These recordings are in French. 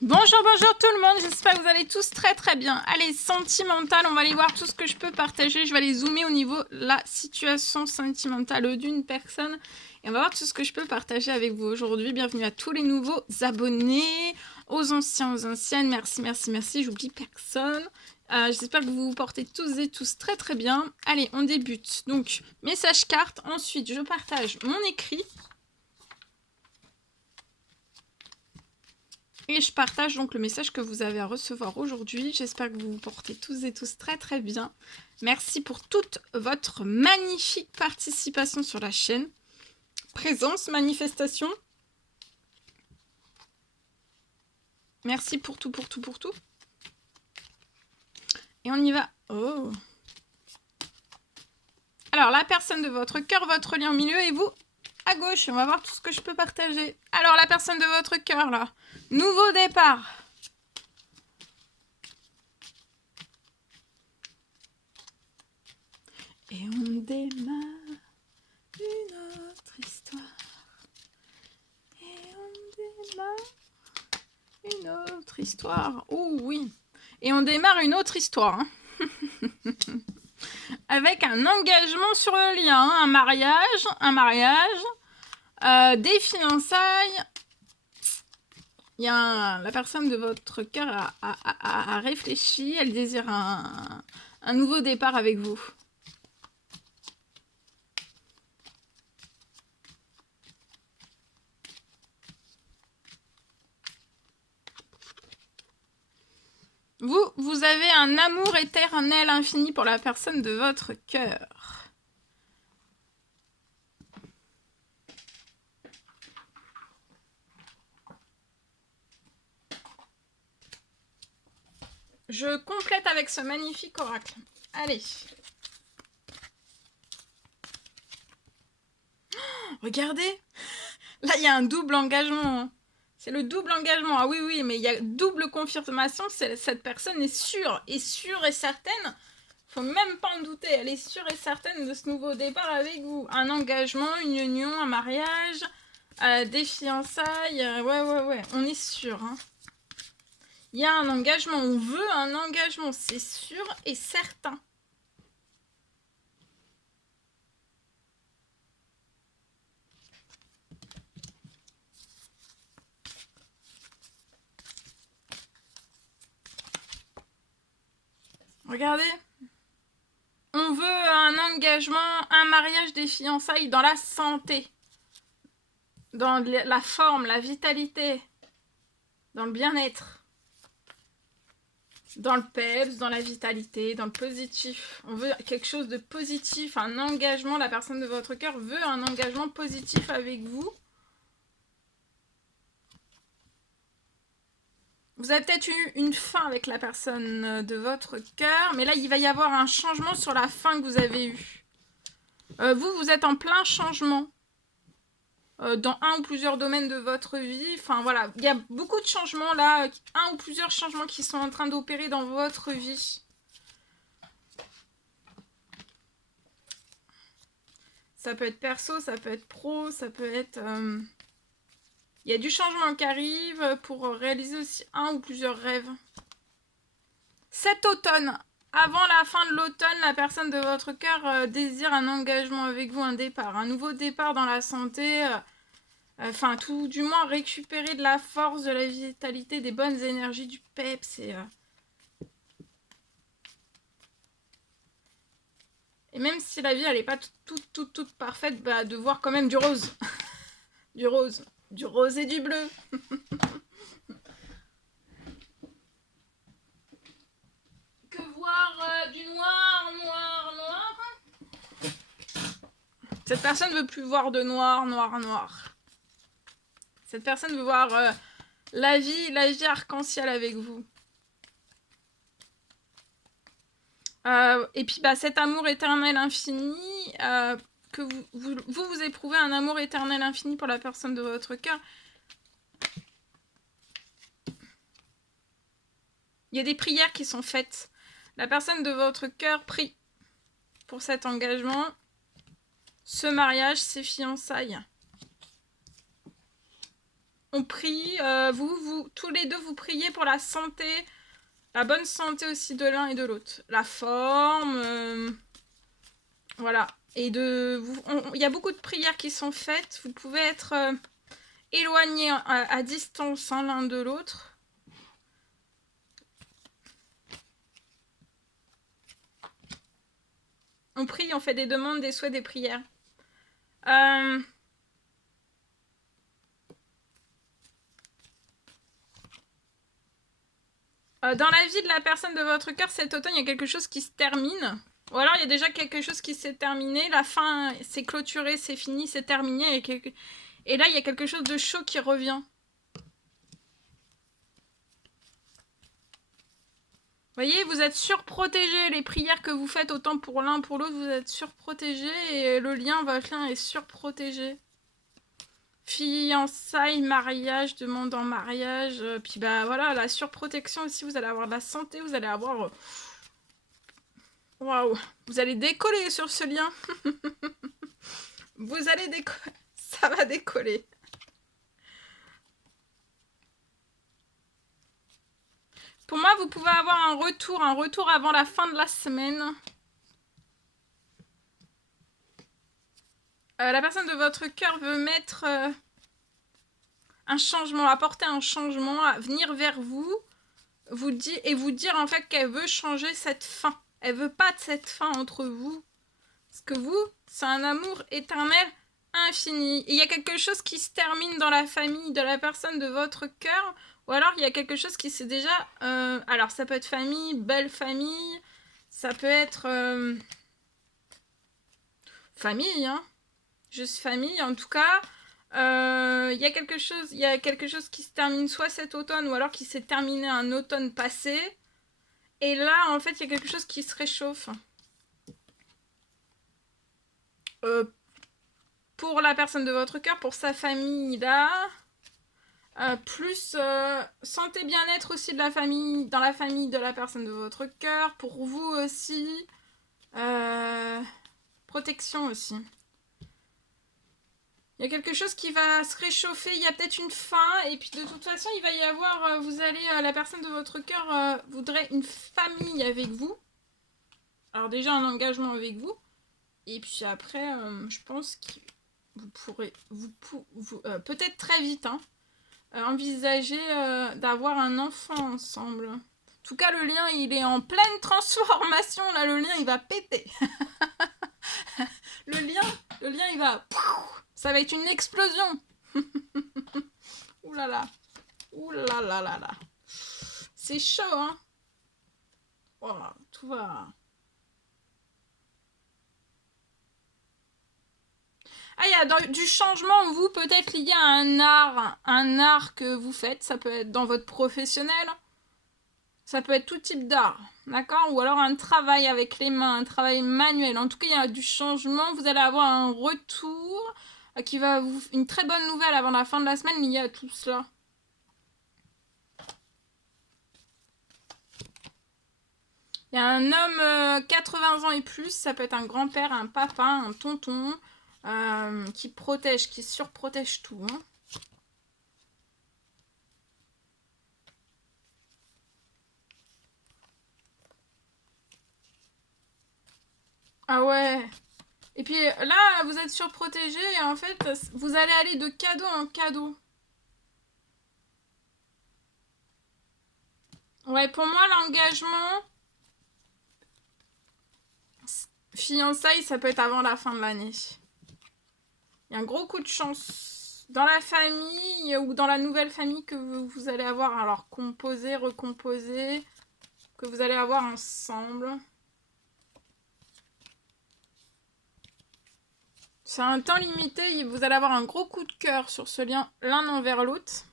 Bonjour, bonjour tout le monde, j'espère que vous allez tous très très bien. Allez, sentimental, on va aller voir tout ce que je peux partager. Je vais aller zoomer au niveau de la situation sentimentale d'une personne. Et on va voir tout ce que je peux partager avec vous aujourd'hui. Bienvenue à tous les nouveaux abonnés, aux anciens, aux anciennes. Merci, merci, merci, j'oublie personne. J'espère que vous vous portez tous et tous très très bien. Allez, on débute. Donc, message carte. Ensuite, je partage mon écrit. Et je partage donc le message que vous avez à recevoir aujourd'hui. J'espère que vous vous portez tous et tous très très bien. Merci pour toute votre magnifique participation sur la chaîne. Présence, manifestation. Merci pour tout, pour tout, pour tout. Et on y va. Oh. Alors, la personne de votre cœur, votre lien au milieu et vous à gauche. On va voir tout ce que je peux partager. Alors, la personne de votre cœur, là. Nouveau départ. Et on démarre une autre histoire. Et on démarre une autre histoire. Oh oui. Et on démarre une autre histoire. Hein. Avec un engagement sur le lien. Hein. Un mariage. Des fiançailles. Il y a la personne de votre cœur a réfléchi. Elle désire un nouveau départ avec vous. Vous avez un amour éternel infini pour la personne de votre cœur. Je complète avec ce magnifique oracle. Allez. Oh, regardez. Là, il y a un double engagement. C'est le double engagement. Ah oui, oui, mais il y a double confirmation. Cette personne est sûre et certaine. Faut même pas en douter. Elle est sûre et certaine de ce nouveau départ avec vous. Un engagement, une union, un mariage, des fiançailles. Ouais. On est sûr. Hein. Il y a un engagement. On veut un engagement. C'est sûr et certain. Regardez. On veut un engagement, un mariage, des fiançailles dans la santé. Dans la forme, la vitalité. Dans le bien-être. Dans le peps, dans la vitalité, dans le positif. On veut quelque chose de positif, un engagement. La personne de votre cœur veut un engagement positif avec vous. Vous avez peut-être eu une fin avec la personne de votre cœur, mais là, il va y avoir un changement sur la fin que vous avez eue. Vous êtes en plein changement dans un ou plusieurs domaines de votre vie. Enfin, voilà, il y a beaucoup de changements là, un ou plusieurs changements qui sont en train d'opérer dans votre vie. Ça peut être perso, ça peut être pro, ça peut être... Il y a du changement qui arrive pour réaliser aussi un ou plusieurs rêves. Cet automne, avant la fin de l'automne, la personne de votre cœur désire un engagement avec vous, un départ, un nouveau départ dans la santé. Enfin, tout du moins récupérer de la force, de la vitalité, des bonnes énergies, du peps. Et même si la vie, elle n'est pas toute parfaite, bah, de voir quand même du rose. Du rose. Du rose et du bleu. Que voir du noir. Cette personne ne veut plus voir de noir. Cette personne veut voir la vie arc-en-ciel avec vous. Et puis bah, cet amour éternel infini, que vous éprouvez un amour éternel infini pour la personne de votre cœur. Il y a des prières qui sont faites. La personne de votre cœur prie pour cet engagement, ce mariage, ces fiançailles. On prie, tous les deux, vous priez pour la santé, la bonne santé aussi de l'un et de l'autre. La forme, voilà. Et il y a beaucoup de prières qui sont faites. Vous pouvez être éloignés à distance hein, l'un de l'autre. On prie, on fait des demandes, des souhaits, des prières. Dans la vie de la personne de votre cœur, cet automne, il y a quelque chose qui se termine. Ou alors, il y a déjà quelque chose qui s'est terminé. La fin, c'est clôturé, c'est fini, c'est terminé. Et là, il y a quelque chose de chaud qui revient. Vous voyez, vous êtes surprotégés. Les prières que vous faites autant pour l'un pour l'autre, vous êtes surprotégés. Et le lien, votre lien est surprotégé. Fiançailles, mariage, demande en mariage. Puis bah voilà, la surprotection aussi, vous allez avoir de la santé, vous allez avoir... Waouh, vous allez décoller sur ce lien. Vous allez décoller. Ça va décoller. Pour moi, vous pouvez avoir un retour avant la fin de la semaine. La personne de votre cœur veut mettre un changement, apporter un changement, venir vers vous, vous dire en fait qu'elle veut changer cette fin. Elle veut pas de cette fin entre vous. Parce que vous, c'est un amour éternel, infini. Et il y a quelque chose qui se termine dans la famille de la personne de votre cœur. Ou alors il y a quelque chose qui s'est déjà... alors ça peut être famille, belle famille. Ça peut être... famille, hein. Juste famille. En tout cas, il y a quelque chose qui se termine soit cet automne ou alors qui s'est terminé un automne passé. Et là, en fait, il y a quelque chose qui se réchauffe. Pour la personne de votre cœur, pour sa famille là, plus santé bien-être aussi de la famille, dans la famille de la personne de votre cœur, pour vous aussi, protection aussi. Il y a quelque chose qui va se réchauffer, il y a peut-être une fin, et puis de toute façon, il va y avoir, la personne de votre cœur voudrait une famille avec vous. Alors déjà un engagement avec vous, et puis après, je pense que vous pourrez, peut-être très vite, hein, envisager d'avoir un enfant ensemble. En tout cas, le lien, il est en pleine transformation, là, le lien, il va péter. le lien, il va... Ça va être une explosion. Ouh là là. Ouh là là là là. C'est chaud, hein. Oh, tout va... Ah, il y a du changement, vous, peut-être lié à un art que vous faites. Ça peut être dans votre professionnel. Ça peut être tout type d'art, d'accord? Ou alors un travail avec les mains, un travail manuel. En tout cas, il y a du changement. Vous allez avoir un retour qui va vous... Une très bonne nouvelle avant la fin de la semaine liée à tout cela. Il y a un homme 80 ans et plus, ça peut être un grand-père, un papa, un tonton, qui protège, qui surprotège tout. Hein. Ah ouais. Et puis là, vous êtes surprotégé et en fait, vous allez aller de cadeau en cadeau. Ouais, pour moi, l'engagement, fiançailles, ça peut être avant la fin de l'année. Il y a un gros coup de chance dans la famille ou dans la nouvelle famille que vous allez avoir. Alors, composer, recomposer, que vous allez avoir ensemble. C'est un temps limité, vous allez avoir un gros coup de cœur sur ce lien l'un envers l'autre.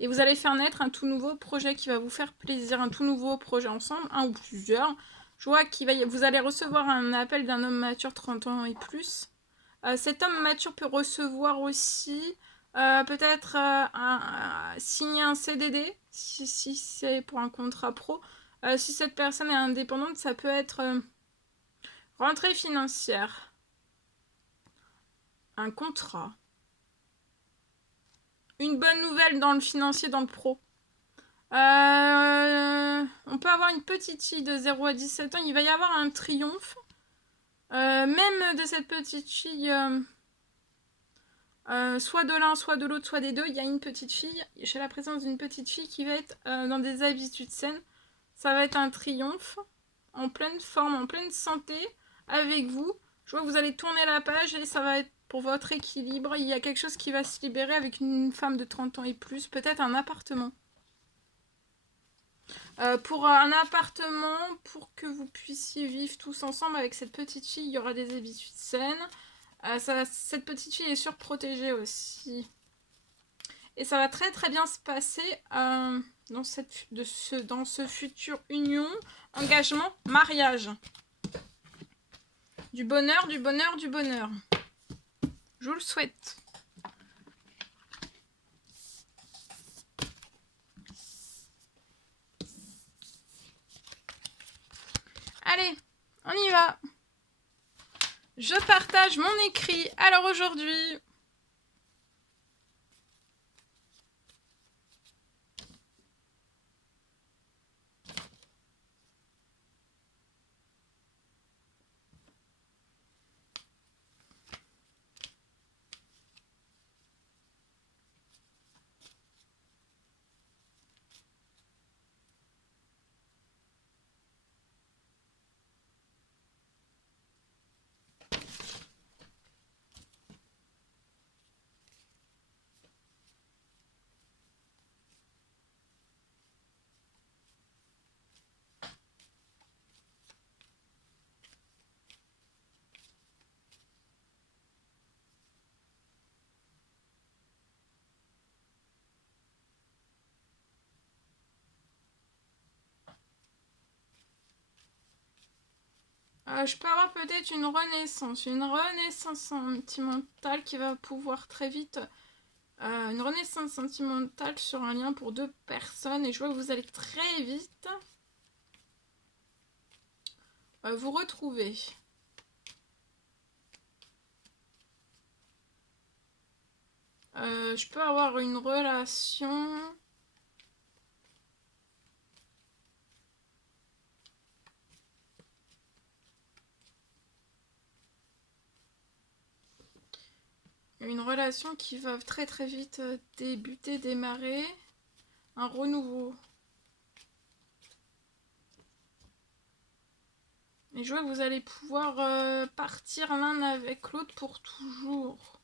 Et vous allez faire naître un tout nouveau projet qui va vous faire plaisir, un tout nouveau projet ensemble, un ou plusieurs. Je vois que vous allez recevoir un appel d'un homme mature 30 ans et plus. Cet homme mature peut recevoir aussi peut-être signer un CDD, si c'est pour un contrat pro. Si cette personne est indépendante, ça peut être rentrée financière. Un contrat. une bonne nouvelle dans le financier, dans le pro. On peut avoir une petite fille de 0 à 17 ans. Il va y avoir un triomphe. Même de cette petite fille, soit de l'un, soit de l'autre, soit des deux. Il y a une petite fille. J'ai la présence d'une petite fille qui va être dans des habitudes saines. Ça va être un triomphe. En pleine forme, en pleine santé. Avec vous. Je vois que vous allez tourner la page et ça va être pour votre équilibre. Il y a quelque chose qui va se libérer avec une femme de 30 ans et plus. Peut-être un appartement. Pour un appartement, pour que vous puissiez vivre tous ensemble avec cette petite fille, il y aura des habitudes saines. Cette petite fille est surprotégée aussi. Et ça va très très bien se passer dans ce futur union, engagement, mariage. Du bonheur, du bonheur, du bonheur. Je vous le souhaite. Allez, on y va. Je partage mon écrit. Alors aujourd'hui, je peux avoir peut-être une renaissance sentimentale qui va pouvoir très vite, une renaissance sentimentale sur un lien pour deux personnes. Et je vois que vous allez très vite vous retrouver. Je peux avoir une relation... Une relation qui va très très vite débuter, démarrer. Un renouveau. Et je vois que vous allez pouvoir partir l'un avec l'autre pour toujours.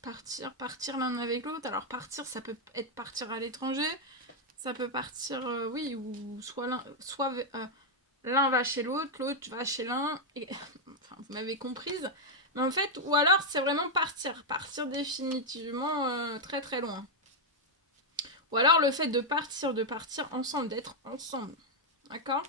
Partir l'un avec l'autre. Alors partir, ça peut être partir à l'étranger. Ça peut partir, oui, ou soit l'un va chez l'autre va chez l'un. Et... Enfin, vous m'avez comprise. Mais en fait, ou alors c'est vraiment partir définitivement très très loin. Ou alors le fait de partir ensemble, d'être ensemble. D'accord ?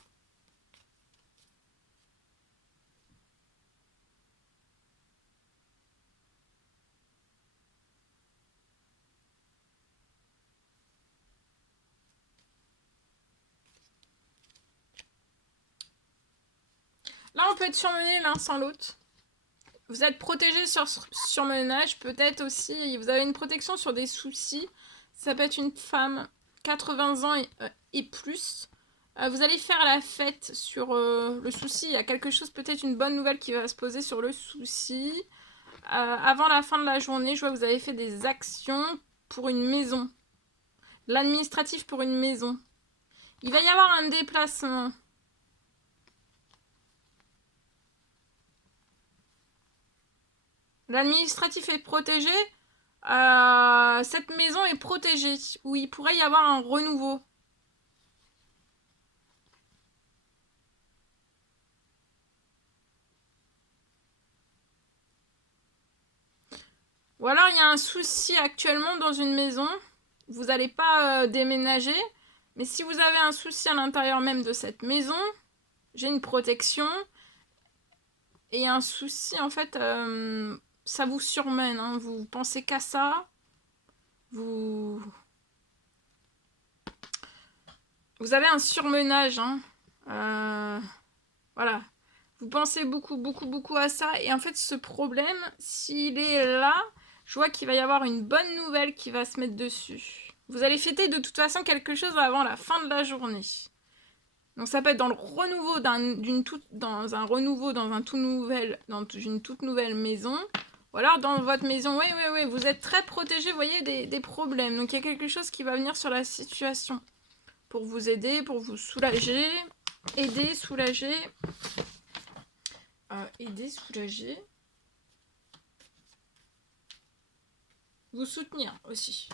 Là, on peut être surmené l'un sans l'autre. Vous êtes protégé sur surmenage, peut-être aussi. Vous avez une protection sur des soucis. Ça peut être une femme, 80 ans et plus. Vous allez faire la fête sur le souci. Il y a quelque chose, peut-être une bonne nouvelle qui va se poser sur le souci. Avant la fin de la journée, je vois que vous avez fait des actions pour une maison. L'administratif pour une maison. Il va y avoir un déplacement. L'administratif est protégé. Cette maison est protégée. Où il pourrait y avoir un renouveau. Ou alors il y a un souci actuellement dans une maison. Vous n'allez pas déménager. Mais si vous avez un souci à l'intérieur même de cette maison, j'ai une protection. Et un souci, en fait, ça vous surmène. Hein. Vous pensez qu'à ça. Vous avez un surmenage. Hein. Voilà. Vous pensez beaucoup, beaucoup, beaucoup à ça. Et en fait, ce problème, s'il est là, Je vois qu'il va y avoir une bonne nouvelle qui va se mettre dessus. Vous allez fêter de toute façon quelque chose avant la fin de la journée. Donc ça peut être dans le renouveau dans une toute nouvelle maison. Ou alors dans votre maison, oui, vous êtes très protégé, vous voyez, des problèmes. Donc il y a quelque chose qui va venir sur la situation. Pour vous aider, pour vous soulager. Aider, soulager. Aider, soulager. Vous soutenir aussi.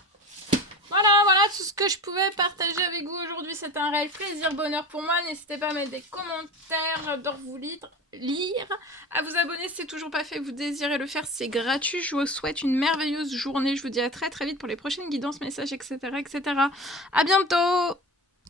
Voilà tout ce que je pouvais partager avec vous aujourd'hui. C'était un réel plaisir, bonheur pour moi. N'hésitez pas à mettre des commentaires, j'adore vous lire. À vous abonner si c'est toujours pas fait, vous désirez le faire, c'est gratuit. Je vous souhaite une merveilleuse journée. Je vous dis à très très vite pour les prochaines guidances, messages, etc. À bientôt!